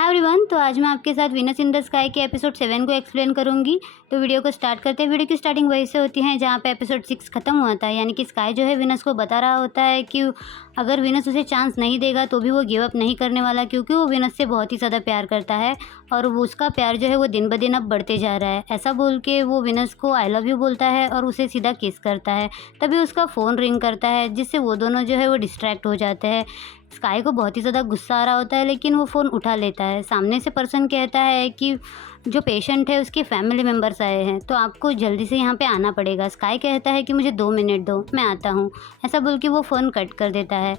Hi everyone, तो आज मैं आपके साथ वीनस इन द स्काई के एपिसोड 7 को एक्सप्लेन करूंगी। तो वीडियो को स्टार्ट करते हैं। वीडियो की स्टार्टिंग वहीं से होती है जहां पे एपिसोड 6 खत्म हुआ था, यानी कि स्काई जो है वीनस को बता रहा होता है कि अगर वीनस उसे चांस नहीं देगा तो भी वो गिव अप नहीं करने वाला, क्योंकि वो वीनस से बहुत ही ज़्यादा प्यार करता है और वो उसका प्यार जो है वो दिन ब दिन अब बढ़ते जा रहा है। ऐसा बोल के वो वीनस को आई लव यू बोलता है और उसे सीधा किस करता है। तभी उसका फ़ोन रिंग करता है, जिससे वो दोनों जो है वो डिस्ट्रैक्ट हो जाते हैं। स्काई को बहुत ही ज़्यादा गुस्सा आ रहा होता है, लेकिन वो फ़ोन उठा लेता है। सामने से पर्सन कहता है कि जो पेशेंट है उसके फैमिली मेम्बर्स आए हैं, तो आपको जल्दी से यहाँ पे आना पड़ेगा। स्काई कहता है कि मुझे 2 मिनट दो, मैं आता हूँ। ऐसा बोल के वो फ़ोन कट कर देता है।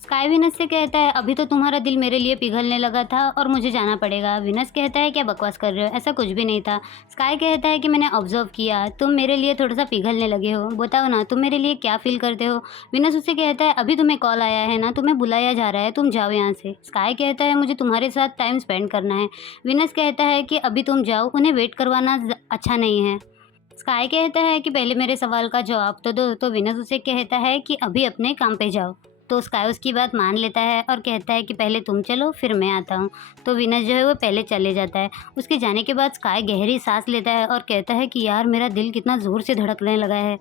स्काई विनस से कहता है अभी तो तुम्हारा दिल मेरे लिए पिघलने लगा था और मुझे जाना पड़ेगा। विनस कहता है क्या बकवास कर रहे हो, ऐसा कुछ भी नहीं था। स्काई कहता है कि मैंने ऑब्जर्व किया, तुम मेरे लिए थोड़ा सा पिघलने लगे हो। बताओ ना, तुम मेरे लिए क्या फील करते हो। विनस उससे कहता है अभी तुम्हें कॉल आया है ना, तुम्हें बुलाया जा रहा है, तुम जाओ यहाँ से। स्काई कहता है मुझे तुम्हारे साथ टाइम स्पेंड करना है। विनस कहता है कि अभी तुम जाओ, उन्हें वेट करवाना अच्छा नहीं है। स्काई कहता है कि पहले मेरे सवाल का जवाब तो दो। तो विनस उसे कहता है कि अभी अपने काम पे जाओ। तो स्काई उसकी बात मान लेता है और कहता है कि पहले तुम चलो फिर मैं आता हूँ। तो विनस जो है वो पहले चले जाता है। उसके जाने के बाद स्काई गहरी सांस लेता है और कहता है कि यार मेरा दिल कितना ज़ोर से धड़कने लगा है,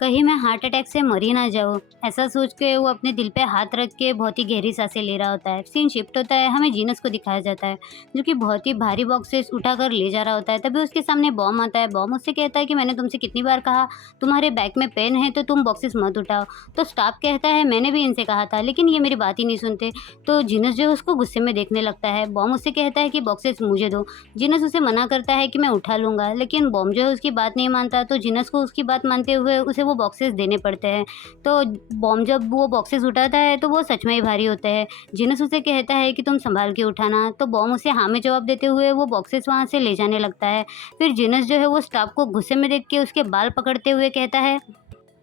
कहीं मैं हार्ट अटैक से मर ही ना जाऊँ। ऐसा सोच के वो अपने दिल पे हाथ रख के बहुत ही गहरी सांसें ले रहा होता है। सीन शिफ्ट होता है, हमें जीनस को दिखाया जाता है जो कि बहुत ही भारी बॉक्सेस उठाकर ले जा रहा होता है। तभी उसके सामने बॉम आता है। बॉम उससे कहता है कि मैंने तुमसे कितनी बार कहा तुम्हारे बैग में पेन है तो तुम बॉक्सेस मत उठाओ। तो स्टाफ कहता है मैंने भी इनसे कहा था, लेकिन ये मेरी बात ही नहीं सुनते। तो जीनस जो है उसको गुस्से में देखने लगता है। बॉम उससे कहता है कि बॉक्सेस मुझे दो। जीनस उसे मना करता है कि मैं उठा लूँगा, लेकिन बॉम जो है उसकी बात नहीं मानता। तो जीनस को उसकी बात मानते हुए उसे वो बॉक्सेस देने पड़ते हैं। तो बॉम जब वो बॉक्सेस उठाता है तो वो सच में ही भारी होते हैं। जीनस उसे कहता है कि तुम संभाल के उठाना। तो बॉम उसे हाँ में जवाब देते हुए वो बॉक्सेस वहाँ से ले जाने लगता है। फिर जीनस जो है वो स्टाफ को गुस्से में देख के उसके बाल पकड़ते हुए कहता है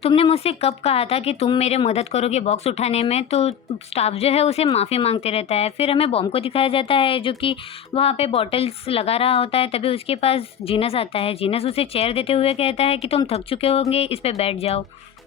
तुमने मुझसे कब कहा था कि तुम मेरे मदद करोगे बॉक्स उठाने में। तो स्टाफ जो है उसे माफ़ी मांगते रहता है। फिर हमें बॉम को दिखाया जाता है जो कि वहाँ पे बॉटल्स लगा रहा होता है। तभी उसके पास जीनस आता है। जीनस उसे चेयर देते हुए कहता है कि तुम थक चुके होंगे, इस पे बैठ जाओ।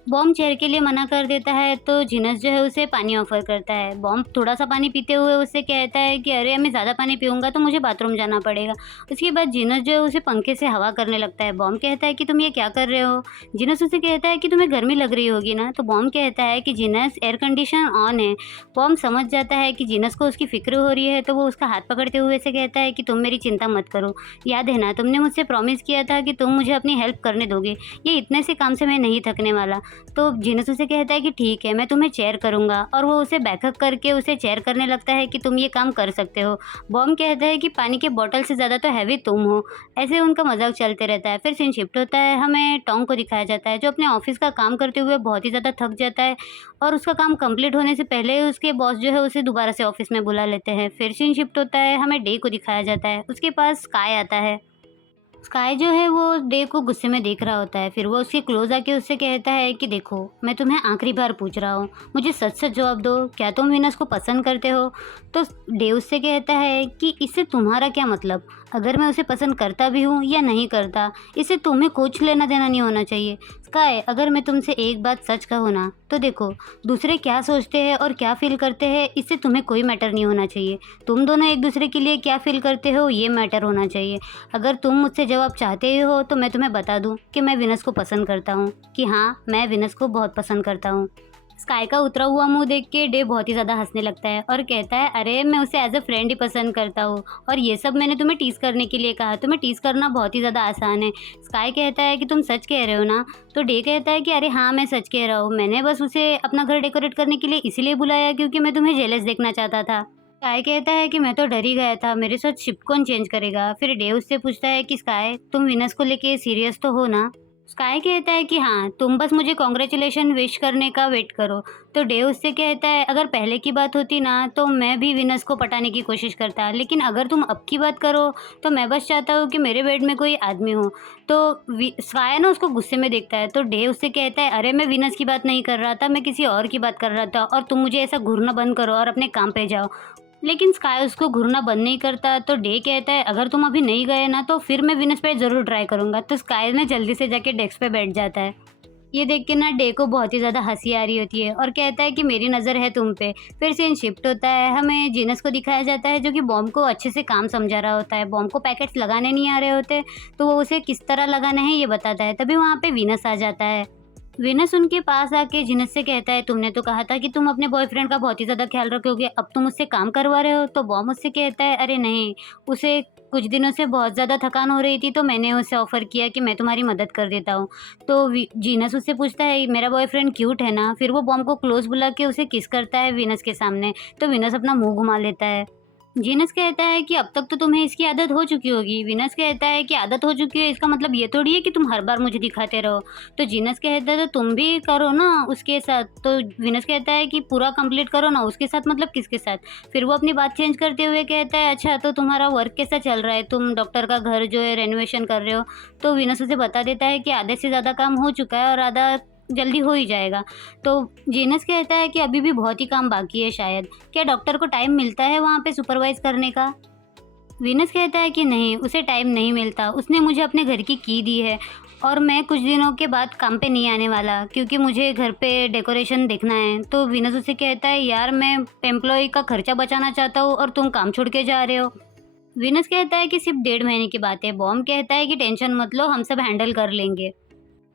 बॉम चेयर के लिए मना कर देता है। तो जीनस जो है उसे पानी ऑफर करता है। बॉम थोड़ा सा पानी पीते हुए उससे कहता है कि अरे मैं ज़्यादा पानी पीऊँगा तो मुझे बाथरूम जाना पड़ेगा। उसके बाद जीनस जो है उसे पंखे से हवा करने लगता है। बॉम कहता है कि तुम ये क्या कर रहे हो। जीनस उसे कहता है कि तुम्हें गर्मी लग रही होगी ना। तो बॉम कहता है कि जीनस एयर कंडीशन ऑन है। बॉम समझ जाता है कि जीनस को उसकी फिक्र हो रही है, तो वो उसका हाथ पकड़ते हुए से कहता है कि तुम मेरी चिंता मत करो। याद है ना, तुमने मुझसे प्रॉमिस किया था कि तुम मुझे अपनी हेल्प करने दोगे। ये इतने से काम से मैं नहीं थकने वाला। तो जीनस उसे कहता है कि ठीक है, मैं तुम्हें चेयर करूँगा, और वो उसे बैकअप करके उसे चेयर करने लगता है कि तुम ये काम कर सकते हो। बॉम कहता है कि पानी के बॉटल से ज़्यादा तो हैवी तुम हो। ऐसे उनका मजाक चलते रहता है। फिर सीन शिफ्ट होता है, हमें टोंग को दिखाया जाता है जो अपने ऑफिस का काम करते हुए बहुत ही ज़्यादा थक जाता है और उसका काम कंप्लीट होने से पहले उसके बॉस जो है उसे दोबारा से ऑफिस में बुला लेते हैं। फिर सीन शिफ्ट होता है, हमें डे को दिखाया जाता है। उसके पास स्काई आता है। स्काई जो है वो डे को गुस्से में देख रहा होता है। फिर वो उसके क्लोज आके उससे कहता है कि देखो, मैं तुम्हें आखिरी बार पूछ रहा हूँ, मुझे सच सच जवाब दो, क्या तुम विनस को पसंद करते हो। तो डे उससे कहता है कि इससे तुम्हारा क्या मतलब, अगर मैं उसे पसंद करता भी हूँ या नहीं करता, इससे तुम्हें कुछ लेना देना नहीं होना चाहिए। स्काई, अगर मैं तुमसे एक बात सच कहूँ ना, तो देखो, दूसरे क्या सोचते हैं और क्या फील करते हैं इससे तुम्हें कोई मैटर नहीं होना चाहिए। तुम दोनों एक दूसरे के लिए क्या फील करते हो ये मैटर होना चाहिए। अगर तुम मुझसे जवाब चाहते हो तो मैं तुम्हें बता दूं कि मैं विनस को पसंद करता हूं, कि हाँ, मैं विनस को बहुत पसंद करता हूं। स्काई का उतरा हुआ मुंह देख के डे बहुत ही ज़्यादा हंसने लगता है और कहता है अरे मैं उसे एज अ फ्रेंड ही पसंद करता हूँ, और ये सब मैंने तुम्हें टीज़ करने के लिए कहा। तुम्हें टीज़ करना बहुत ही ज़्यादा आसान है। स्काई कहता है कि तुम सच कह रहे हो ना। तो डे कहता है कि अरे हाँ, मैं सच कह रहा हूँ, मैंने बस उसे अपना घर डेकोरेट करने के लिए इसीलिए बुलाया क्योंकि मैं तुम्हें जेलस देखना चाहता था। स्काई कहता है कि मैं तो डर ही गया था, मेरे साथ शिप कौन चेंज करेगा। फिर डे उससे पूछता है कि स्काई, तुम विनस को लेके सीरियस तो हो ना। स्काई कहता है कि हाँ, तुम बस मुझे कॉन्ग्रेचुलेशन विश करने का वेट करो। तो डे उससे कहता है अगर पहले की बात होती ना तो मैं भी विनस को पटाने की कोशिश करता, लेकिन अगर तुम अब की बात करो तो मैं बस चाहता हूँ कि मेरे बेड में कोई आदमी हो। तो स्काई ना उसको गुस्से में देखता है। तो डे उससे कहता है अरे मैं विनस की बात नहीं कर रहा था, मैं किसी और की बात कर रहा था, और तुम मुझे ऐसा घूरना बंद करो और अपने काम पे जाओ। लेकिन स्काई उसको घूरना बंद नहीं करता। तो डे कहता है अगर तुम अभी नहीं गए ना तो फिर मैं विनस पे ज़रूर ट्राई करूँगा। तो स्काई ना जल्दी से जाके डेस्क पे बैठ जाता है। ये देख के ना डे को बहुत ही ज़्यादा हँसी आ रही होती है और कहता है कि मेरी नज़र है तुम पे। फिर सीन शिफ्ट होता है, हमें जीनस को दिखाया जाता है जो कि बॉम्ब को अच्छे से काम समझा रहा होता है। बॉम्ब को पैकेट्स लगाने नहीं आ रहे होते, तो वो उसे किस तरह लगाने हैं ये बताता है। तभी वहाँ पे वीनस आ जाता है। वीनस उनके पास आके जीनस से कहता है, तुमने तो कहा था कि तुम अपने बॉयफ्रेंड का बहुत ही ज़्यादा ख्याल रखोगे, अब तुम उससे काम करवा रहे हो? तो बॉम्ब उससे कहता है, अरे नहीं, उसे कुछ दिनों से बहुत ज़्यादा थकान हो रही थी, तो मैंने उसे ऑफ़र किया कि मैं तुम्हारी मदद कर देता हूँ। तो जीनस उससे पूछता है, मेरा बॉयफ्रेंड क्यूट है ना? फिर वो बॉम्ब को क्लोज़ बुला के उसे किस करता है वीनस के सामने, तो वीनस अपना मुँह घुमा लेता है। जीनस कहता है कि अब तक तो तुम्हें इसकी आदत हो चुकी होगी। वीनस कहता है कि आदत हो चुकी है इसका मतलब ये थोड़ी है कि तुम हर बार मुझे दिखाते रहो। तो जीनस कहता है तो तुम भी करो ना उसके साथ। तो वीनस कहता है कि पूरा कंप्लीट करो ना उसके साथ, मतलब किसके साथ? फिर वो अपनी बात चेंज करते हुए कहता है, अच्छा तो तुम्हारा वर्क कैसा चल रहा है? तुम डॉक्टर का घर जो है रेनोवेशन कर रहे हो। तो वीनस उसे बता देता है कि आधे से ज़्यादा काम हो चुका है और आधा जल्दी हो ही जाएगा। तो जीनस कहता है कि अभी भी बहुत ही काम बाकी है शायद। क्या डॉक्टर को टाइम मिलता है वहाँ पे सुपरवाइज़ करने का? वीनस कहता है कि नहीं, उसे टाइम नहीं मिलता। उसने मुझे अपने घर की दी है और मैं कुछ दिनों के बाद काम पे नहीं आने वाला क्योंकि मुझे घर पे डेकोरेशन देखना है। तो वीनस उसे कहता है, यार मैं एम्प्लॉय का खर्चा बचाना चाहता हूँ और तुम काम छोड़ के जा रहे हो। वीनस कहता है कि सिर्फ 1.5 महीने की बात है। बॉम्ब कहता है कि टेंशन मत लो, हम सब हैंडल कर लेंगे।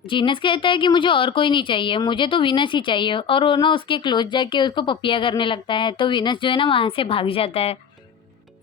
जीनस कहता है कि मुझे और कोई नहीं चाहिए, मुझे तो वीनस ही चाहिए, और वो ना उसके क्लोज जाके उसको पपिया करने लगता है। तो वीनस जो है ना वहाँ से भाग जाता है।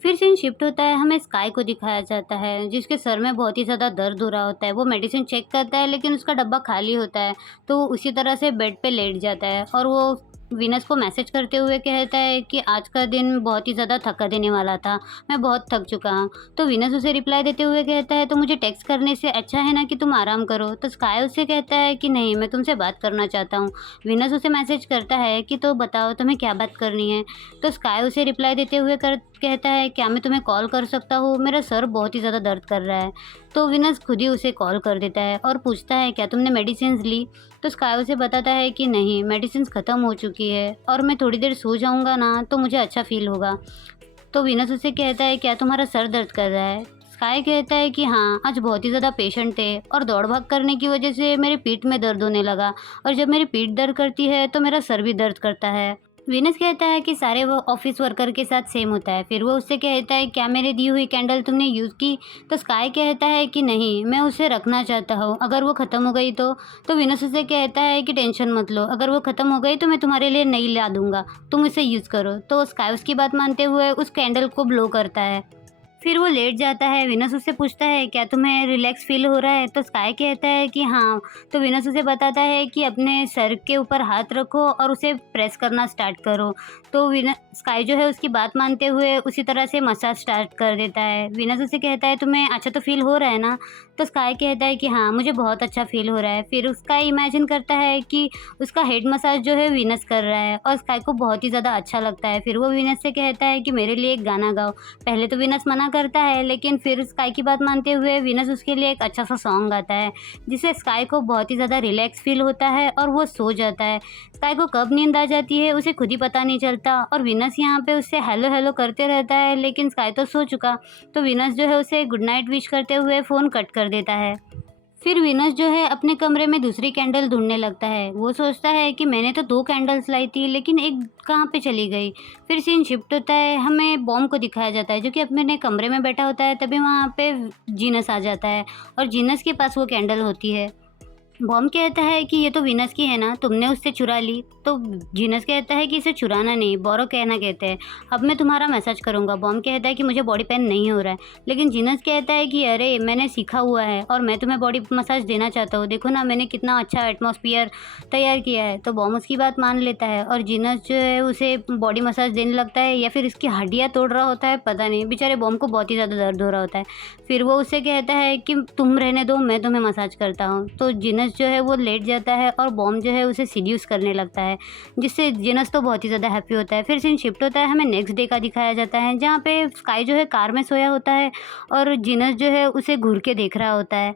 फिर सीन शिफ्ट होता है, हमें स्काई को दिखाया जाता है जिसके सर में बहुत ही ज़्यादा दर्द हो रहा होता है। वो मेडिसिन चेक करता है लेकिन उसका डब्बा खाली होता है, तो वो उसी तरह से बेड पे लेट जाता है और वो वीनस को मैसेज करते हुए कहता है कि आज का दिन बहुत ही ज़्यादा थका देने वाला था, मैं बहुत थक चुका हूँ। तो वीनस उसे रिप्लाई देते हुए कहता है, तो मुझे टेक्स्ट करने से अच्छा है ना कि तुम आराम करो। तो स्काई उससे कहता है कि नहीं, मैं तुमसे बात करना चाहता हूँ। वीनस उसे मैसेज करता है कि तो बताओ तुम्हें क्या बात करनी है। तो स्काई उसे रिप्लाई देते हुए कहता है, क्या मैं तुम्हें कॉल कर सकता हूँ? मेरा सर बहुत ही ज़्यादा दर्द कर रहा है। तो विनस खुद ही उसे कॉल कर देता है और पूछता है, क्या तुमने मेडिसिन्स ली? तो स्काई उसे बताता है कि नहीं, मेडिसिन्स ख़त्म हो चुकी है और मैं थोड़ी देर सो जाऊँगा ना तो मुझे अच्छा फ़ील होगा। तो विनस उसे कहता है, क्या तुम्हारा सर दर्द कर रहा है? स्काई कहता है कि हाँ, आज बहुत ही ज़्यादा पेशेंट थे और दौड़ भाग करने की वजह से मेरे पीठ में दर्द होने लगा, और जब मेरी पीठ दर्द करती है तो मेरा सर भी दर्द करता है। विनस कहता है कि सारे वो ऑफिस वर्कर के साथ सेम होता है। फिर वो उससे कहता है, क्या मेरे दी हुई कैंडल तुमने यूज़ की? तो स्काई कहता है कि नहीं, मैं उसे रखना चाहता हूँ, अगर वो ख़त्म हो गई तो। विनस उसे कहता है कि टेंशन मत लो, अगर वो ख़त्म हो गई तो मैं तुम्हारे लिए नई ला दूंगा, तुम इसे यूज़ करो। तो स्काई उसकी बात मानते हुए उस कैंडल को ब्लो करता है। फिर वो लेट जाता है। विनस उससे पूछता है, क्या तुम्हें रिलैक्स फील हो रहा है? तो स्काई कहता है कि हाँ। तो विनस उसे बताता है कि अपने सर के ऊपर हाथ रखो और उसे प्रेस करना स्टार्ट करो। तो स्काई जो है उसकी बात मानते हुए उसी तरह से मसाज स्टार्ट कर देता है। विनस उसे कहता है, तुम्हें अच्छा तो फील हो रहा है ना? तो स्काई कहता है कि हाँ, मुझे बहुत अच्छा फील हो रहा है। फिर उसका इमेजिन करता है कि उसका हेड मसाज जो है विनस कर रहा है और स्काई को बहुत ही ज़्यादा अच्छा लगता है। फिर वो विनस से कहता है कि मेरे लिए एक गाना गाओ। पहले तो विनस मना करता है, लेकिन फिर स्काई की बात मानते हुए विनस उसके लिए एक अच्छा सा सॉन्ग गाता है, जिससे स्काई को बहुत ही ज़्यादा रिलैक्स फील होता है और वो सो जाता है। स्काई को कब नींद आ जाती है उसे खुद ही पता नहीं चलता, और विनस यहाँ पे उससे हेलो हेलो करते रहता है, लेकिन स्काई तो सो चुका। तो विनस जो है उसे गुड नाइट विश करते हुए फ़ोन कट कर देता है। फिर विनस जो है अपने कमरे में दूसरी कैंडल ढूंढने लगता है। वो सोचता है कि मैंने तो 2 कैंडल्स लाई थी, लेकिन एक कहाँ पे चली गई। फिर सीन शिफ्ट होता है, हमें बॉम्ब को दिखाया जाता है जो कि अपने कमरे में बैठा होता है। तभी वहाँ पे जीनस आ जाता है और जीनस के पास वो कैंडल होती है। बॉम्ब कहता है कि ये तो विनस की है ना, तुमने उससे चुरा ली। तो जीनस कहता है कि इसे चुराना नहीं, बोरो कहना कहते हैं, अब मैं तुम्हारा मैसेज करूँगा। बॉम्ब कहता है कि मुझे बॉडी पेन नहीं हो रहा है, लेकिन जीनस कहता है कि अरे मैंने सीखा हुआ है और मैं तुम्हें बॉडी मसाज देना चाहता हूँ, देखो ना मैंने कितना अच्छा एटमॉस्फियर तैयार किया है। तो बॉम्ब उसकी बात मान लेता है और जीनस जो है उसे बॉडी मसाज देने लगता है, या फिर इसकी हड्डियाँ तोड़ रहा होता है, पता नहीं। बेचारे बॉम्ब को बहुत ही ज़्यादा दर्द हो रहा होता है। फिर वो उसे कहता है कि तुम रहने दो, मैं तुम्हें मसाज करता हूँ। तो जीनस जो है वो लेट जाता है और बॉम्ब जो है उसे सीड्यूस करने लगता है, जिससे जीनस तो बहुत ही ज़्यादा हैप्पी होता है। फिर सीन शिफ्ट होता है, हमें नेक्स्ट डे का दिखाया जाता है, जहाँ पे स्काई जो है कार में सोया होता है और जीनस जो है उसे घूर के देख रहा होता है।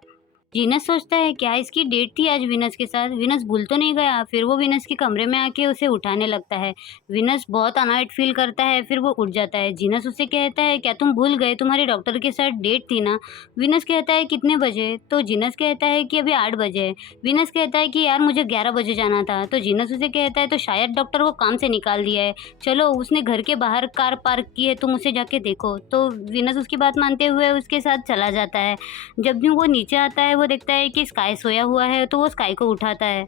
जीनस सोचता है क्या इसकी डेट थी आज विनस के साथ, विनस भूल तो नहीं गया। फिर वो विनस के कमरे में आके उसे उठाने लगता है। विनस बहुत अनॉयड फील करता है, फिर वो उठ जाता है। जीनस उससे कहता है क्या तुम भूल गए, तुम्हारे डॉक्टर के साथ डेट थी ना। विनस कहता है कितने बजे, तो जीनस कहता है कि अभी 8 बजे है। विनस कहता है कि यार मुझे 11 बजे जाना था। तो जीनस उसे कहता है तो शायद डॉक्टर को काम से निकाल दिया है, चलो उसने घर के बाहर कार पार्क की है, तुम उसे जाके देखो। तो विनस उसकी बात मानते हुए उसके साथ चला जाता है। जब भी वो नीचे आता है वो देखता है कि स्काई सोया हुआ है, तो वो स्काई को उठाता है।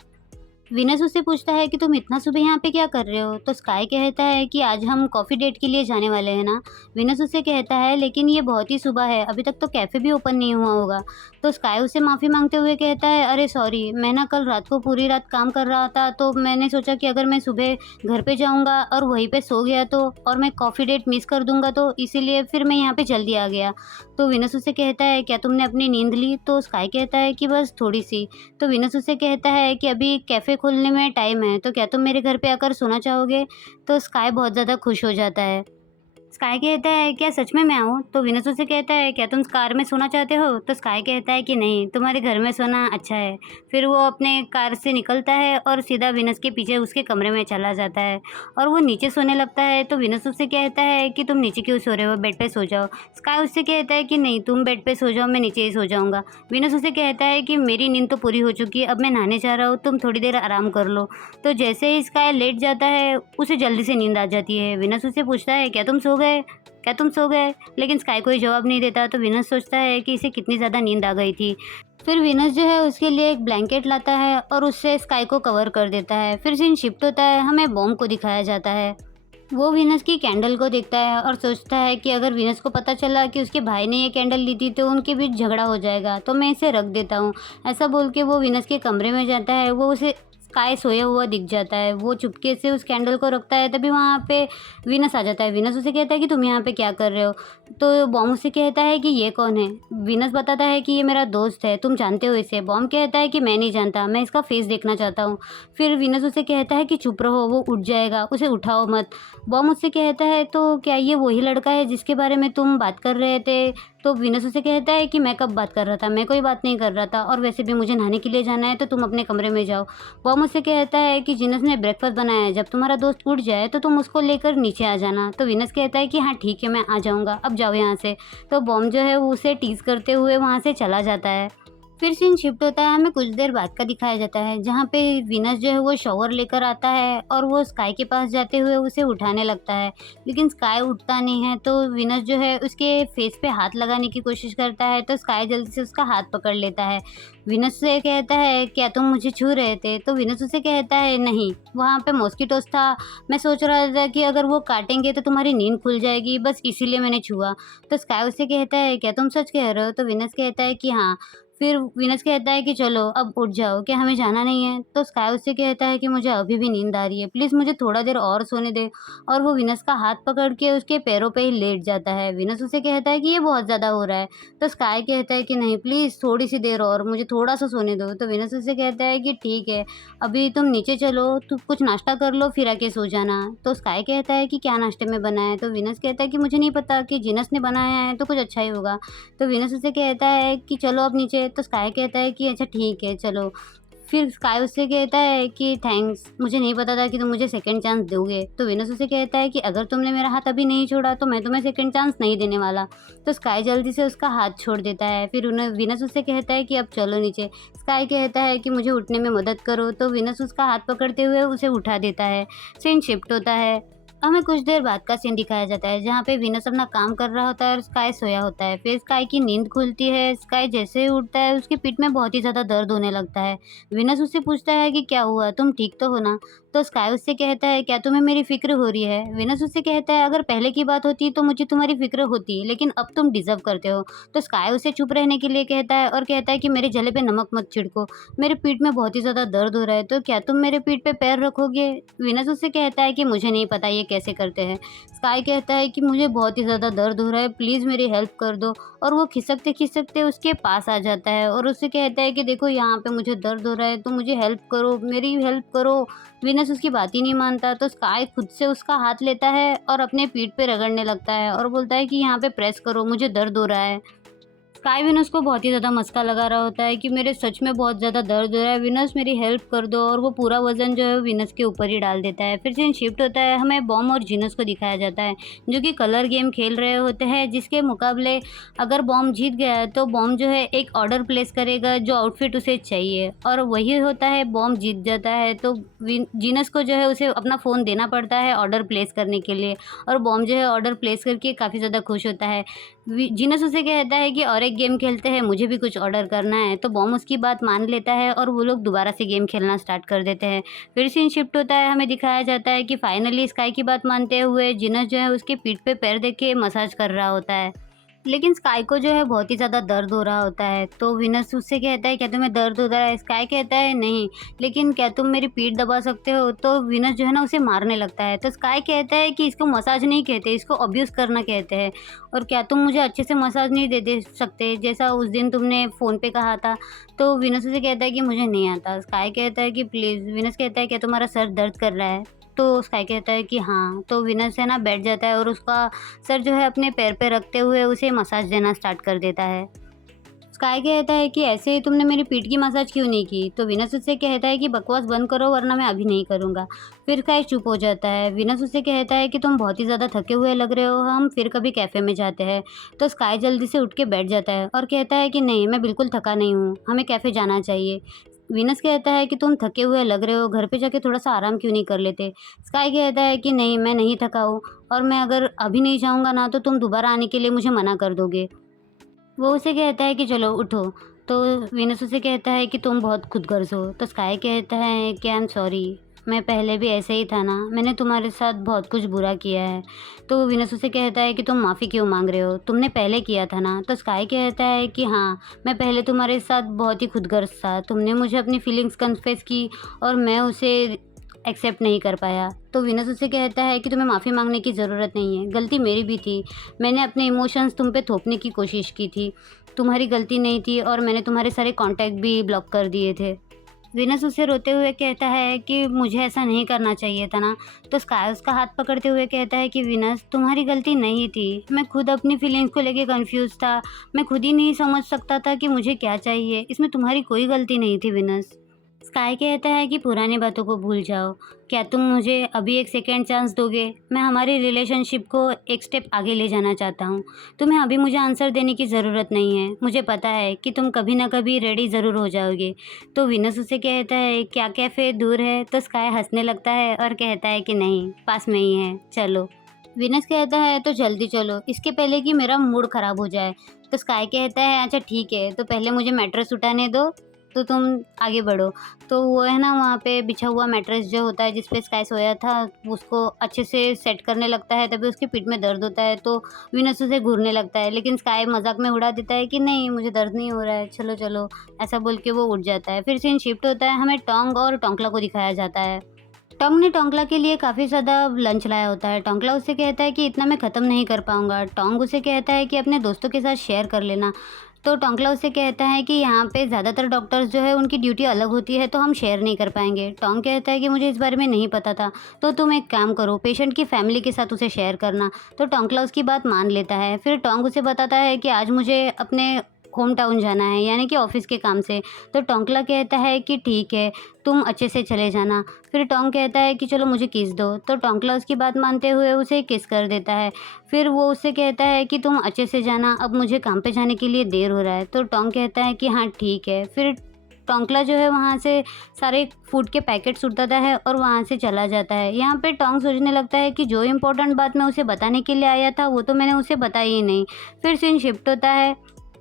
विनस उससे पूछता है कि तुम इतना सुबह यहाँ पे क्या कर रहे हो। तो स्काई कहता है कि आज हम कॉफ़ी डेट के लिए जाने वाले हैं ना। विनस उससे कहता है लेकिन ये बहुत ही सुबह है, अभी तक तो कैफ़े भी ओपन नहीं हुआ होगा। तो स्काई उससे माफ़ी मांगते हुए कहता है अरे सॉरी, मैं ना कल रात को पूरी रात काम कर रहा था, तो मैंने सोचा कि अगर मैं सुबह घर पे जाऊँगा और वहीं पे सो गया तो और मैं कॉफ़ी डेट मिस कर दूँगा, तो इसीलिए फिर मैं यहाँ पे जल्दी आ गया। तो विनस उससे कहता है क्या तुमने अपनी नींद ली। तो स्काई कहता है कि बस थोड़ी सी। तो विनस उससे कहता है कि अभी कैफ़े खोलने में टाइम है, तो क्या तुम मेरे घर पे आकर सोना चाहोगे। तो स्काई बहुत ज़्यादा खुश हो जाता है। स्काई कहता है क्या सच में मैं आऊँ। तो विनस उससे कहता है क्या तुम कार में सोना चाहते हो। तो स्काई कहता है कि नहीं, तुम्हारे घर में सोना अच्छा है। फिर वो अपने कार से निकलता है और सीधा विनस के पीछे उसके कमरे में चला जाता है और वो नीचे सोने लगता है। तो विनस उससे कहता है कि तुम नीचे क्यों सो रहे हो, बेड पे सो जाओ। स्काई उससे कहता है कि नहीं, तुम बेड पे सो जाओ, मैं नीचे ही सो जाऊँगा। विनस उससे कहता है कि मेरी नींद तो पूरी हो चुकी है, अब मैं नहाने जा रहा हूँ, तुम थोड़ी देर आराम कर लो। तो जैसे ही स्काई लेट जाता है उसे जल्दी से नींद आ जाती है। विनस उससे पूछता है क्या तुम सो गए, क्या तुम सो गए। लेकिन स्काई कोई जवाब नहीं देता। तो विनस सोचता है कि इसे कितनी ज़्यादा नींद आ गई थी। फिर विनस जो है उसके लिए एक ब्लैंकेट लाता है और उससे स्काई को कवर कर देता है। फिर सीन शिफ्ट होता है, हमें बॉम्ब को दिखाया जाता है। वो विनस की कैंडल को देखता है और सोचता है कि अगर विनस को पता चला कि उसके भाई ने ये कैंडल ली थी तो उनके बीच झगड़ा हो जाएगा, तो मैं इसे रख देता हूँ। ऐसा बोल के वो विनस के कमरे में जाता है। वो उसे स्काई सोया हुआ दिख जाता है। वो चुपके से उस कैंडल को रखता है, तभी वहाँ पे विनस आ जाता है। विनस उसे कहता है कि तुम यहाँ पे क्या कर रहे हो। तो बॉम्ब उसे कहता है कि ये कौन है। विनस बताता है कि ये मेरा दोस्त है, तुम जानते हो इसे। बॉम्ब कहता है कि मैं नहीं जानता, मैं इसका फेस देखना चाहता हूँ। फिर विनस उसे कहता है कि चुप रहो, वो उठ जाएगा, उसे उठाओ मत। बॉम्ब उससे कहता है तो क्या ये वही लड़का है जिसके बारे में तुम बात कर रहे थे। तो विनस उसे कहता है कि मैं कब बात कर रहा था, मैं कोई बात नहीं कर रहा था, और वैसे भी मुझे नहाने के लिए जाना है, तो तुम अपने कमरे में जाओ। वो मुझसे कहता है कि जिनस ने ब्रेकफास्ट बनाया है, जब तुम्हारा दोस्त उठ जाए तो तुम उसको लेकर नीचे आ जाना। तो विनस कहता है कि हाँ ठीक है, मैं आ जाऊँगा, अब जाओ यहाँ से। तो बॉम्ब जो है वो उसे टीज़ करते हुए वहाँ से चला जाता है। फिर सीन शिफ्ट होता है, हमें कुछ देर बाद का दिखाया जाता है, जहाँ पे विनस जो है वो शॉवर लेकर आता है और वो स्काई के पास जाते हुए उसे उठाने लगता है, लेकिन स्काई उठता नहीं है। तो विनस जो है उसके फेस पे हाथ लगाने की कोशिश करता है, तो स्काई जल्दी से उसका हाथ पकड़ लेता है। विनस से कहता है क्या तुम मुझे छू रहे थे। तो विनस उसे कहता है नहीं, वहाँ पे मॉस्किटोस था, मैं सोच रहा था कि अगर वो काटेंगे तो तुम्हारी नींद खुल जाएगी, बस इसीलिए मैंने छुआ। तो स्काई उसे कहता है क्या तुम सच कह रहे हो। तो विनस कहता है कि हाँ। फिर विनस कहता है कि चलो अब उठ जाओ, क्या हमें जाना नहीं है। तो स्काई उससे कहता है कि मुझे अभी भी नींद आ रही है, प्लीज़ मुझे थोड़ा देर और सोने दे। और वो विनस का हाथ पकड़ के उसके पैरों पे ही लेट जाता है। विनस उसे कहता है कि ये बहुत ज़्यादा हो रहा है। तो स्काई कहता है कि नहीं प्लीज़ थोड़ी सी देर और, मुझे थोड़ा सा सोने दो। तो विनस उसे कहता है कि ठीक है, अभी तुम नीचे चलो, तुम कुछ नाश्ता कर लो, फिर आके सो जाना। तो स्काई कहता है कि क्या नाश्ते में बना है। तो विनस कहता है कि मुझे नहीं पता, कि जिनस ने बनाया है तो कुछ अच्छा ही होगा। तो विनस उसे कहता है कि चलो अब नीचे। तो स्काई कहता है कि अच्छा ठीक है चलो। फिर स्काई उससे कहता है कि थैंक्स, मुझे नहीं पता था कि तुम मुझे सेकंड चांस दोगे। तो विनस उसे कहता है कि अगर तुमने मेरा हाथ अभी नहीं छोड़ा तो मैं तुम्हें सेकंड चांस नहीं देने वाला। तो स्काई जल्दी से उसका हाथ छोड़ देता है। फिर उन्हें विनस उससे कहता है कि अब चलो नीचे। स्काई कहता है कि मुझे उठने में मदद करो। तो विनस उसका हाथ पकड़ते हुए उसे उठा देता है। सीन शिफ्ट होता है, हमें कुछ देर बाद का सीन दिखाया जाता है, जहाँ पे विनस अपना काम कर रहा होता है और स्काई सोया होता है। फिर स्काई की नींद खुलती है। स्काई जैसे ही उठता है उसकी पीठ में बहुत ही ज़्यादा दर्द होने लगता है। विनस उससे पूछता है कि क्या हुआ, तुम ठीक तो हो ना। तो स्काई उससे कहता है क्या तुम्हें मेरी फिक्र हो रही है। विनस उससे कहता है अगर पहले की बात होती तो मुझे तुम्हारी फिक्र होती, लेकिन अब तुम डिजर्व करते हो। तो स्काई उसे चुप रहने के लिए कहता है और कहता है कि मेरे जले पे नमक मत छिड़को, मेरे पीठ में बहुत ही ज़्यादा दर्द हो रहा है, तो क्या तुम मेरे पीठ पे पैर रखोगे। विनस उससे कहता है कि मुझे नहीं पता ये कैसे करते हैं। स्काई कहता है कि मुझे बहुत ही ज़्यादा दर्द हो रहा है, प्लीज़ मेरी हेल्प कर दो। और वो खिसकते खिसकते उसके पास आ जाता है और उससे कहता है कि देखो यहाँ पे मुझे दर्द हो रहा है, तो मुझे हेल्प करो, मेरी हेल्प करो। विनस उसकी बात ही नहीं मानता। तो स्काई खुद से उसका हाथ लेता है और अपने पीठ पे रगड़ने लगता है और बोलता है कि यहाँ पे प्रेस करो, मुझे दर्द हो रहा है। स्काई विनस को बहुत ही ज़्यादा मस्का लगा रहा होता है कि मेरे सच में बहुत ज़्यादा दर्द हो रहा है, विनस मेरी हेल्प कर दो, और वो पूरा वज़न जो है विनस के ऊपर ही डाल देता है। फिर सीन शिफ्ट होता है, हमें बॉम और जीनस को दिखाया जाता है जो कि कलर गेम खेल रहे होते हैं, जिसके मुकाबले अगर बॉम जीत गया है तो बॉम जो है एक ऑर्डर प्लेस करेगा जो आउटफिट उसे चाहिए, और वही होता है बॉम जीत जाता है तो जीनस को जो है उसे अपना फ़ोन देना पड़ता है ऑर्डर प्लेस करने के लिए, और बॉम जो है ऑर्डर प्लेस करके काफ़ी ज़्यादा खुश होता है। जीनस उसे कहता है कि और एक गेम खेलते हैं, मुझे भी कुछ ऑर्डर करना है, तो बॉम उसकी बात मान लेता है और वो लोग दोबारा से गेम खेलना स्टार्ट कर देते हैं। फिर सीन शिफ्ट होता है, हमें दिखाया जाता है कि फाइनली स्काई की बात मानते हुए जीनस जो है उसके पीठ पे पैर दे के मसाज कर रहा होता है। लेकिन स्काई को जो है बहुत ही ज़्यादा दर्द हो रहा होता है, तो विनस उससे कहता है क्या तुम्हें दर्द हो रहा है? स्काई कहता है नहीं, लेकिन क्या तुम मेरी पीठ दबा सकते हो? तो विनस जो है ना उसे मारने लगता है, तो स्काई कहता है कि इसको मसाज नहीं कहते, इसको अब्यूज़ करना कहते हैं, और क्या तुम मुझे अच्छे से मसाज नहीं दे सकते जैसा उस दिन तुमने फ़ोन पे कहा था? तो विनस उसे कहता है कि मुझे नहीं आता। स्काई कहता है कि प्लीज़, विनस कहता है क्या तुम्हारा सर दर्द कर रहा है? तो स्काई कहता है कि हाँ, तो विनस है ना बैठ जाता है और उसका सर जो है अपने पैर पे रखते हुए उसे मसाज देना स्टार्ट कर देता है। स्काई कहता है कि ऐसे ही तुमने मेरी पीठ की मसाज क्यों नहीं की? तो विनस उससे कहता है कि बकवास बंद करो वरना मैं अभी नहीं करूँगा। फिर स्काई चुप हो जाता है। विनस उससे कहता है कि तुम बहुत ही ज़्यादा थके हुए लग रहे हो, हम फिर कभी कैफ़े में जाते हैं। तो स्काई जल्दी से उठ के बैठ जाता है और कहता है कि नहीं, मैं बिल्कुल थका नहीं हूँ, हमें कैफ़े जाना चाहिए। विनस कहता है कि तुम थके हुए लग रहे हो, घर पे जाके थोड़ा-सा आराम क्यों नहीं कर लेते? स्काई कहता है कि नहीं, मैं नहीं थका हूँ, और मैं अगर अभी नहीं जाऊँगा ना तो तुम दोबारा आने के लिए मुझे मना कर दोगे। वो उसे कहता है कि चलो उठो, तो वीनस उसे कहता है कि तुम बहुत खुदगर्ज़ हो। तो स्काई कहता है कि आई एम सॉरी, मैं पहले भी ऐसे ही था ना, मैंने तुम्हारे साथ बहुत कुछ बुरा किया है। तो वीनस उसे कहता है कि तुम माफ़ी क्यों माँग रहे हो? तुमने पहले किया था ना? तो स्काई कहता है कि हाँ, मैं पहले तुम्हारे साथ बहुत ही खुदगर्ज़ था। तुमने मुझे अपनी फीलिंग्स कन्फेस की और मैं उसे एक्सेप्ट नहीं कर पाया। तो वीनस उसे कहता है कि तुम्हें माफ़ी माँगने की ज़रूरत नहीं है, गलती मेरी भी थी। मैंने अपने इमोशंस तुम पे थोपने की कोशिश की थी। तुम्हारी गलती नहीं थी और मैंने तुम्हारे सारे कॉन्टैक्ट भी ब्लॉक कर दिए थे। वीनस उसे रोते हुए कहता है कि मुझे ऐसा नहीं करना चाहिए था ना। तो स्काई उसका हाथ पकड़ते हुए कहता है कि वीनस, तुम्हारी गलती नहीं थी। मैं खुद अपनी फीलिंग्स को लेके कन्फ्यूज़ था। मैं खुद ही नहीं समझ सकता था कि मुझे क्या चाहिए। इसमें तुम्हारी कोई गलती नहीं थी वीनस। स्काई कहता है कि पुरानी बातों को भूल जाओ। क्या तुम मुझे अभी एक सेकेंड चांस दोगे? मैं हमारी रिलेशनशिप को एक स्टेप आगे ले जाना चाहता हूँ। तुम्हें अभी मुझे आंसर देने की ज़रूरत नहीं है। मुझे पता है कि तुम कभी ना कभी रेडी ज़रूर हो जाओगे। तो विनस उसे कहता है क्या कैफ़े दूर है? तो स्काई हंसने लगता है और कहता है कि नहीं, पास में ही है, चलो। विनस कहता है तो जल्दी चलो, इसके पहले कि मेरा मूड ख़राब हो जाए। तो स्काई कहता है अच्छा ठीक है, तो पहले मुझे मैट्रेस उठाने दो, तो तुम आगे बढ़ो। तो वो है ना वहाँ पे बिछा हुआ मैट्रेस जो होता है जिस पे स्काई सोया था, उसको अच्छे से सेट करने लगता है, तभी उसकी पीठ में दर्द होता है, तो विनस उसे घूरने लगता है, लेकिन स्काई मज़ाक में उड़ा देता है कि नहीं, मुझे दर्द नहीं हो रहा है, चलो चलो, ऐसा बोल के वो उठ जाता है। फिर सीन शिफ्ट होता है, हमें टोंग और टोंकला को दिखाया जाता है। टोंग ने टोंकला के लिए काफ़ी ज़्यादा लंच लाया होता है। टोंकला उससे कहता है कि इतना मैं ख़त्म नहीं कर पाऊँगा। टोंग उसे कहता है कि अपने दोस्तों के साथ शेयर कर लेना। तो टोंकला उसे कहता है कि यहाँ पे ज़्यादातर डॉक्टर्स जो है उनकी ड्यूटी अलग होती है, तो हम शेयर नहीं कर पाएँगे। टोंग कहता है कि मुझे इस बारे में नहीं पता था, तो तुम एक काम करो, पेशेंट की फैमिली के साथ उसे शेयर करना। तो टोंकला उसकी बात मान लेता है। फिर टोंग उसे बताता है कि आज मुझे अपने होम टाउन जाना है, यानी कि ऑफ़िस के काम से। तो टोंकला कहता है कि ठीक है, तुम अच्छे से चले जाना। फिर टोंग कहता है कि चलो मुझे किस दो। तो टोंकला उसकी बात मानते हुए उसे किस कर देता है। फिर वो उससे कहता है कि तुम अच्छे से जाना, अब मुझे काम पे जाने के लिए देर हो रहा है। तो टोंग कहता है कि हाँ ठीक है। फिर टोंकला जो है वहाँ से सारे फूड के पैकेट्स उठाता है और वहाँ से चला जाता है। यहाँ पे टोंग सोचने लगता है कि जो इम्पोर्टेंट बात मैं उसे बताने के लिए आया था वो तो मैंने उसे बताई ही नहीं। फिर सीन शिफ्ट होता है,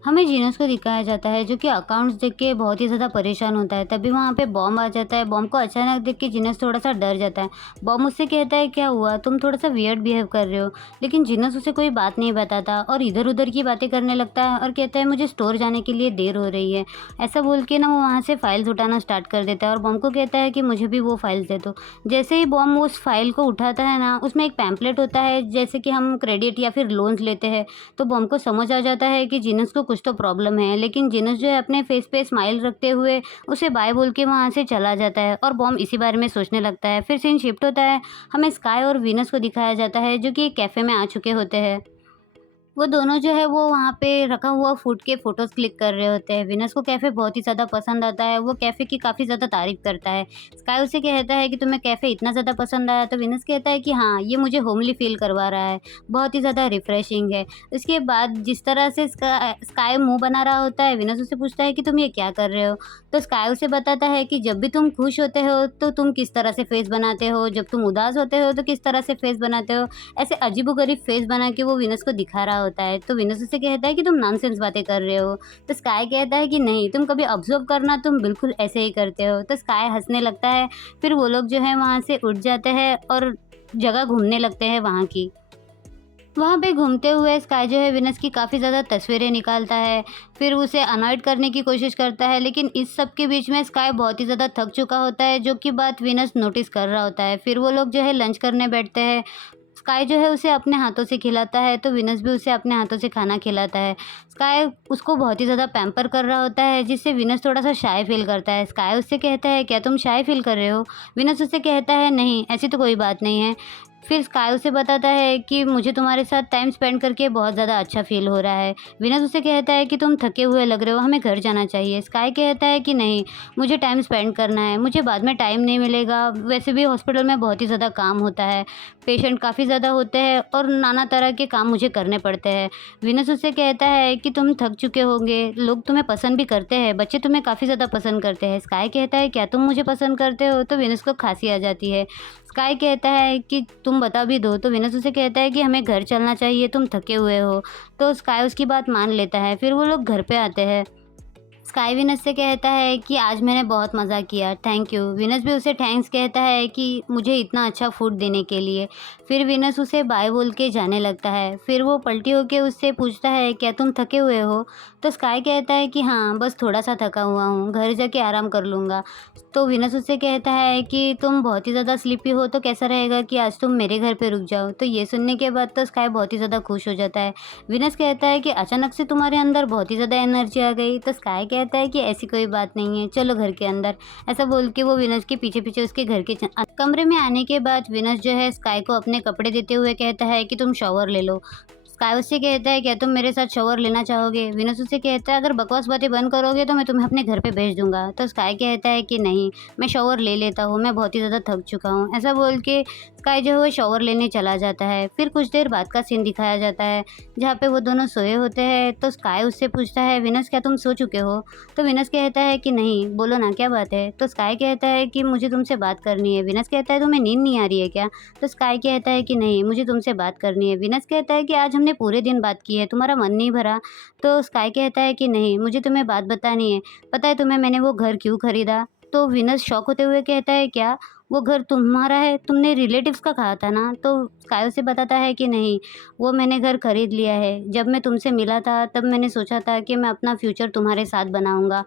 हमें जीनस को दिखाया जाता है जो कि अकाउंट्स देख के बहुत ही ज़्यादा परेशान होता है। तभी वहाँ पे बॉम्ब आ जाता है। बॉम्ब को अचानक देख के जीनस थोड़ा-सा डर जाता है। बॉम्ब उससे कहता है क्या हुआ? तुम थोड़ा-सा वियर्ड बिहेव कर रहे हो। लेकिन जीनस उसे कोई बात नहीं बताता और इधर-उधर की बातें करने लगता है और कहता है मुझे स्टोर जाने के लिए देर हो रही है। ऐसा बोल के ना वो वहाँ से फाइल्स उठाना स्टार्ट कर देता है और बॉम्ब को कहता है कि मुझे भी वो फाइल्स दे दो। जैसे ही बॉम्ब उस फाइल को उठाता है ना, उसमें एक पैम्पलेट होता है जैसे कि हम क्रेडिट या फिर लोन्स लेते हैं। तो बॉम्ब को समझ आ जाता है कि जीनस को कुछ तो प्रॉब्लम है, लेकिन जीनस जो है अपने फेस पे स्माइल रखते हुए उसे बाय बोल के वहाँ से चला जाता है और बॉम्ब इसी बारे में सोचने लगता है। फिर सीन शिफ्ट होता है, हमें स्काई और वीनस को दिखाया जाता है जो कि एक कैफ़े में आ चुके होते हैं। वो दोनों जो है वो वहाँ पे रखा हुआ फूड के फ़ोटोज़ क्लिक कर रहे होते हैं। विनस को कैफ़े बहुत ही ज़्यादा पसंद आता है, वो कैफ़े की काफ़ी ज़्यादा तारीफ़ करता है। स्काई उससे कहता है कि तुम्हें कैफ़े इतना ज़्यादा पसंद आया? तो विनस कहता है कि हाँ, ये मुझे होमली फ़ील करवा रहा है, बहुत ही ज़्यादा रिफ्रेशिंग है। उसके बाद जिस तरह से स्काई मुँह बना रहा होता है, विनस उससे पूछता है कि तुम ये क्या कर रहे हो? तो स्काई उसे बताता है कि जब भी तुम खुश होते हो, तो तुम किस तरह से फ़ेस बनाते हो, जब तुम उदास होते हो, तो किस तरह से फ़ेस बनाते हो। ऐसे अजीबो-गरीब फेस बना के वो विनस को दिखा रहा होता है, तो विनस उससे कहता है कि तुम नॉनसेंस बातें कर रहे हो। तो स्काई कहता है कि नहीं, तुम कभी ऑब्ज़र्व करना, तुम बिल्कुल ऐसे ही करते हो। तो स्काई हँसने लगता है, फिर वो लोग जो है वहाँ से उठ जाते हैं और जगह घूमने लगते हैं वहाँ की। वहाँ पे घूमते हुए स्काई जो है विनस की काफ़ी ज़्यादा तस्वीरें निकालता है, फिर उसे अनॉयड करने की कोशिश करता है, लेकिन इस सब के बीच में स्काई बहुत ही ज़्यादा थक चुका होता है, जो कि बात विनस नोटिस कर रहा होता है। फिर वो लोग जो है लंच करने बैठते हैं। स्काई जो है उसे अपने हाथों से खिलाता है, तो विनस भी उसे अपने हाथों से खाना खिलाता है। स्काई उसको बहुत ही ज़्यादा पैम्पर कर रहा होता है, जिससे विनस थोड़ा-सा शाय फ़ील करता है। स्काई उससे कहता है, "क्या तुम शाय फ़ील कर रहे हो?" विनस उससे कहता है, "नहीं, ऐसी तो कोई बात नहीं है।" फिर स्काई उसे बताता है कि मुझे तुम्हारे साथ टाइम स्पेंड करके बहुत ज़्यादा अच्छा फ़ील हो रहा है। विनस उसे कहता है कि तुम थके हुए लग रहे हो, हमें घर जाना चाहिए। स्काई कहता है कि नहीं, मुझे टाइम स्पेंड करना है, मुझे बाद में टाइम नहीं मिलेगा। वैसे भी हॉस्पिटल में बहुत ही ज़्यादा काम होता है, पेशेंट काफ़ी ज़्यादा होते हैं और नाना तरह के काम मुझे करने पड़ते हैं। विनस उससे कहता है कि तुम थक चुके होंगे, लोग तुम्हें पसंद भी करते हैं, बच्चे तुम्हें काफ़ी ज़्यादा पसंद करते हैं। स्काई कहता है, क्या तुम मुझे पसंद करते हो? तो विनस को खाँसी आ जाती है। स्काई कहता है कि तुम बता भी दो, तो विनस उसे कहता है कि हमें घर चलना चाहिए, तुम थके हुए हो। तो स्काई उसकी बात मान लेता है, फिर वो लोग घर पे आते हैं। स्काई विनस से कहता है कि आज मैंने बहुत मज़ा किया, थैंक यू। विनस भी उसे थैंक्स कहता है कि मुझे इतना अच्छा फूड देने के लिए। फिर विनस उसे बाय बोल के जाने लगता है। फिर वो पलटी होके उससे पूछता है, क्या तुम थके हुए हो? तो स्काई कहता है कि हाँ, बस थोड़ा-सा थका हुआ हूँ, घर जाके आराम कर लूँगा। तो विनस उससे कहता है कि तुम बहुत ही ज़्यादा स्लीपी हो, तो कैसा रहेगा कि आज तुम मेरे घर पे रुक जाओ। तो ये सुनने के बाद तो स्काई बहुत ही ज़्यादा खुश हो जाता है। विनस कहता है कि अचानक से तुम्हारे अंदर बहुत ही ज़्यादा एनर्जी आ गई। तो स्काई कहता है कि ऐसी कोई बात नहीं है, चलो घर के अंदर। ऐसा बोल के वो विनस के पीछे-पीछे उसके घर के कमरे में आने के बाद विनस जो है स्काई को अपने कपड़े देते हुए कहता है कि तुम शॉवर ले लो। स्काई उससे कहता है, क्या तुम मेरे साथ शॉवर लेना चाहोगे? विनस उससे कहता है, अगर बकवास बातें बंद करोगे तो मैं तुम्हें अपने घर पे भेज दूँगा। तो स्काई कहता है कि नहीं, मैं शॉवर ले लेता हूँ, मैं बहुत ही ज़्यादा थक चुका हूँ। ऐसा बोल के स्काई जो है वो शॉवर लेने चला जाता है। फिर कुछ देर बाद का सीन दिखाया जाता है, जहाँ पे वो दोनों सोए होते हैं। तो स्काई उससे पूछता है, विनस क्या तुम सो चुके हो? तो विनस कहता है कि नहीं, बोलो ना क्या बात है? तो स्काई कहता है कि मुझे तुमसे बात करनी है। विनस कहता है, तुम्हें नींद नहीं आ रही है क्या? तो स्काई कहता है कि नहीं, मुझे तुमसे बात करनी है। विनस कहता है कि आज हमने पूरे दिन बात की है, तुम्हारा मन नहीं भरा? तो स्काई कहता है कि नहीं, मुझे तुम्हें बात बतानी है। पता है तुम्हें मैंने वो घर क्यों खरीदा? तो विनस शॉक होते हुए कहता है, क्या? वो घर तुम्हारा है? तुमने रिलेटिव्स का कहा था ना? तो स्काई उसे बताता है कि नहीं, वो मैंने घर खरीद लिया है। जब मैं तुमसे मिला था तब मैंने सोचा था कि मैं अपना फ्यूचर तुम्हारे साथ बनाऊँगा।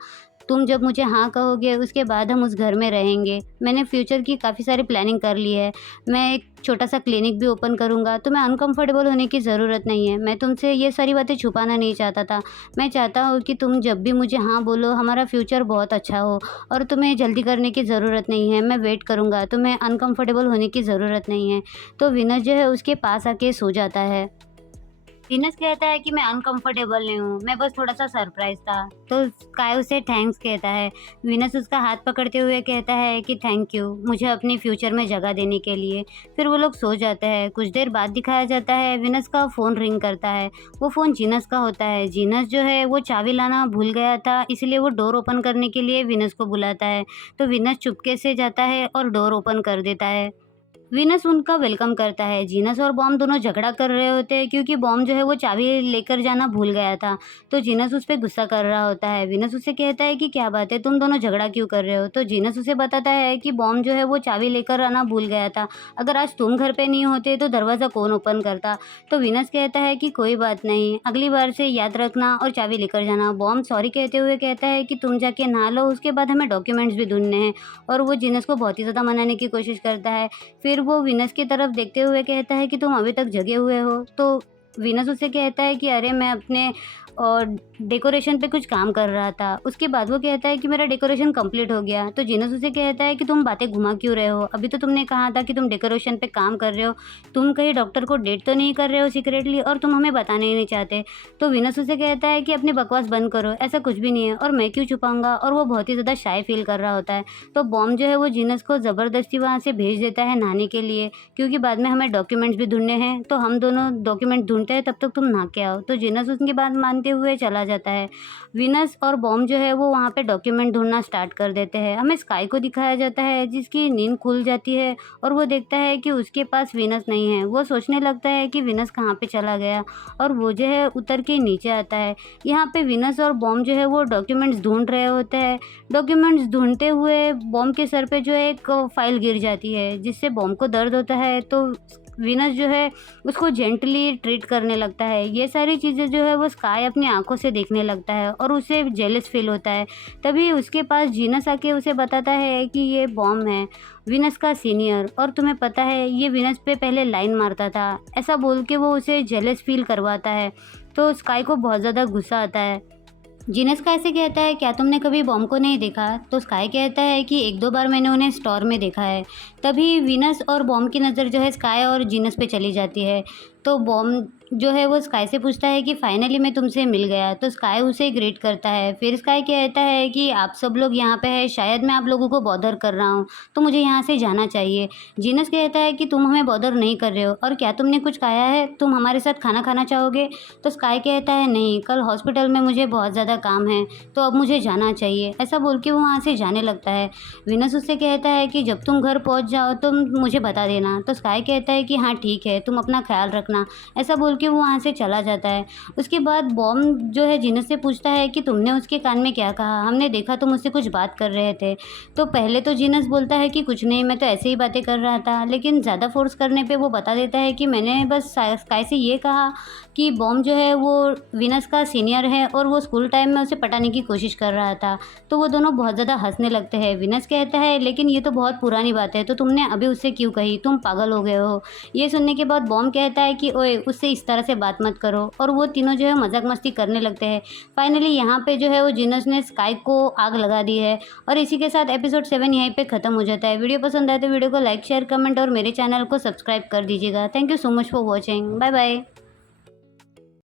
तुम जब मुझे हाँ कहोगे उसके बाद हम उस घर में रहेंगे। मैंने फ्यूचर की काफ़ी सारी प्लानिंग कर ली है। मैं एक छोटा-सा क्लिनिक भी ओपन करूँगा, तुम्हें अनकम्फ़र्टेबल होने की ज़रूरत नहीं है। मैं तुमसे ये सारी बातें छुपाना नहीं चाहता था। मैं चाहता हूँ कि तुम जब भी मुझे हाँ बोलो, हमारा फ्यूचर बहुत अच्छा हो और तुम्हें जल्दी करने की ज़रूरत नहीं है। मैं वेट करूँगा, तुम्हें अनकम्फ़र्टेबल होने की ज़रूरत नहीं है। तो विनस जो है उसके पास आके सो जाता है। विनस कहता है कि मैं अनकंफर्टेबल नहीं हूँ, मैं बस थोड़ा-सा सरप्राइज़ था। तो स्काई उसे थैंक्स कहता है। विनस उसका हाथ पकड़ते हुए कहता है कि थैंक यू, मुझे अपने फ्यूचर में जगह देने के लिए। फिर वो लोग सो जाते हैं। कुछ देर बाद दिखाया जाता है विनस का फ़ोन रिंग करता है। वो फ़ोन जीनस का होता है। जीनस जो है वो चाबी लाना भूल गया था, इसलिए वो डोर ओपन करने के लिए विनस को बुलाता है। तो विनस चुपके से जाता है और डोर ओपन कर देता है। वीनस उनका वेलकम करता है। जीनस और बॉम दोनों झगड़ा कर रहे होते हैं क्योंकि बॉम जो है वो चाबी लेकर जाना भूल गया था। तो जीनस उस पे गुस्सा कर रहा होता है। वीनस उससे कहता है कि क्या बात है, तुम दोनों झगड़ा क्यों कर रहे हो? तो जीनस उसे बताता है कि बॉम जो है वो चाबी लेकर आना भूल गया था। अगर आज तुम घर पे नहीं होते तो दरवाज़ा कौन ओपन करता? तो वीनस कहता है कि कोई बात नहीं, अगली बार से याद रखना और चाबी लेकर जाना। बॉम सॉरी कहते हुए कहता है कि तुम जाके नहा लो, उसके बाद हमें डॉक्यूमेंट्स भी ढूँढने हैं। और वो जीनस को बहुत ही ज़्यादा मनाने की कोशिश करता है। फिर वो विनस की तरफ देखते हुए कहता है कि तुम अभी तक जगे हुए हो? तो वीनस उससे कहता है कि अरे मैं अपने डेकोरेशन पे कुछ काम कर रहा था। उसके बाद वो कहता है कि मेरा डेकोरेशन कंप्लीट हो गया। तो जीनस उसे कहता है कि तुम बातें घुमा क्यों रहे हो? अभी तो तुमने कहा था कि तुम डेकोरेशन पे काम कर रहे हो। तुम कहीं डॉक्टर को डेट तो नहीं कर रहे हो सीक्रेटली और तुम हमें बताने ही नहीं चाहते। तो वीनस उसे कहता है कि अपनी बकवास बंद करो, ऐसा कुछ भी नहीं है और मैं क्यों छुपाऊँगा? और वो बहुत ही ज़्यादा शाय फ़ील कर रहा होता है। तो बॉम जो है वो जीनस को ज़बरदस्ती वहाँ से भेज देता है नहाने के लिए, क्योंकि बाद में हमें डॉक्यूमेंट्स भी ढूँढने हैं। तो हम दोनों डॉक्यूमेंट ढूँढते हैं, तब तक तुम नहा के आओ। तो जीनस उनकी बात मानते हुए चला जाता है। वीनस और बॉम जो है वो वहाँ पे डॉक्यूमेंट ढूँढना स्टार्ट कर देते हैं। हमें स्काई को दिखाया जाता है जिसकी नींद खुल जाती है और वो देखता है कि उसके पास वीनस नहीं है। वो सोचने लगता है कि वीनस कहाँ पे चला गया और वो जो है उतर के नीचे आता है। यहाँ पे वीनस और बॉम जो है वो डॉक्यूमेंट्स ढूँढ रहे होते हैं। डॉक्यूमेंट्स ढूँढते हुए बॉम के सर पे जो है एक फाइल गिर जाती है, जिससे बॉम को दर्द होता है। तो वीनस जो है उसको जेंटली ट्रीट करने लगता है। ये सारी चीज़ें जो है वो स्काई अपनी आँखों से देखने लगता है और उसे जेलस फील होता है। तभी उसके पास जीनस आके उसे बताता है कि ये बॉम है, वीनस का सीनियर, और तुम्हें पता है ये वीनस पे पहले लाइन मारता था। ऐसा बोल के वो उसे जेलस फील करवाता है। तो स्काई को बहुत ज़्यादा गुस्सा आता है। जीनस स्काई से कहता है क्या तुमने कभी बॉम को नहीं देखा? तो स्काई कहता है कि एक दो बार मैंने उन्हें स्टोर में देखा है। तभी वीनस और बॉम की नज़र जो है स्काई और जीनस पे चली जाती है। तो बॉम जो है वो स्काई से पूछता है कि फाइनली मैं तुमसे मिल गया। तो स्काई उसे ग्रीट करता है। फिर स्काई कहता है कि आप सब लोग यहाँ पे हैं, शायद मैं आप लोगों को बॉदर कर रहा हूँ, तो मुझे यहाँ से जाना चाहिए। जीनस कहता है कि तुम हमें बॉदर नहीं कर रहे हो, और क्या तुमने कुछ खाया है? तुम हमारे साथ खाना खाना चाहोगे? तो स्काई कहता है नहीं, कल हॉस्पिटल में मुझे बहुत ज़्यादा काम है, तो अब मुझे जाना चाहिए। ऐसा बोल के वो वहाँ से जाने लगता है। वीनस उससे कहता है कि जब तुम घर पहुँच जाओ तो मुझे बता देना। तो स्काई कहता है कि हाँ ठीक है, तुम अपना ख्याल रखना। ऐसा बोल के वो वहाँ से चला जाता है। उसके बाद बॉम जो है जीनस से पूछता है कि तुमने उसके कान में क्या कहा? हमने देखा तुम उससे कुछ बात कर रहे थे। तो पहले तो जीनस बोलता है कि कुछ नहीं, मैं तो ऐसे ही बातें कर रहा था, लेकिन ज़्यादा फोर्स करने पे वो बता देता है कि मैंने बस स्काई से ये कहा कि बॉम जो है वो वीनस का सीनियर है और वो स्कूल टाइम में उसे पटाने की कोशिश कर रहा था। तो वो दोनों बहुत ज़्यादा हंसने लगते हैं। वीनस कहता है लेकिन ये तो बहुत पुरानी बात है, तो तुमने अभी उससे क्यों कही? तुम पागल हो गए हो। ये सुनने के बाद बॉम कहता है कि ओए उससे इस तरह से बात मत करो, और वो तीनों जो है मजाक मस्ती करने लगते हैं। फाइनली यहाँ पे जो है वो जीनस ने स्काई को आग लगा दी है। और इसी के साथ एपिसोड 7 यहीं पे ख़त्म हो जाता है। वीडियो पसंद आए तो वीडियो को लाइक शेयर कमेंट और मेरे चैनल को सब्सक्राइब कर दीजिएगा। Thank you so much for watching. Bye bye.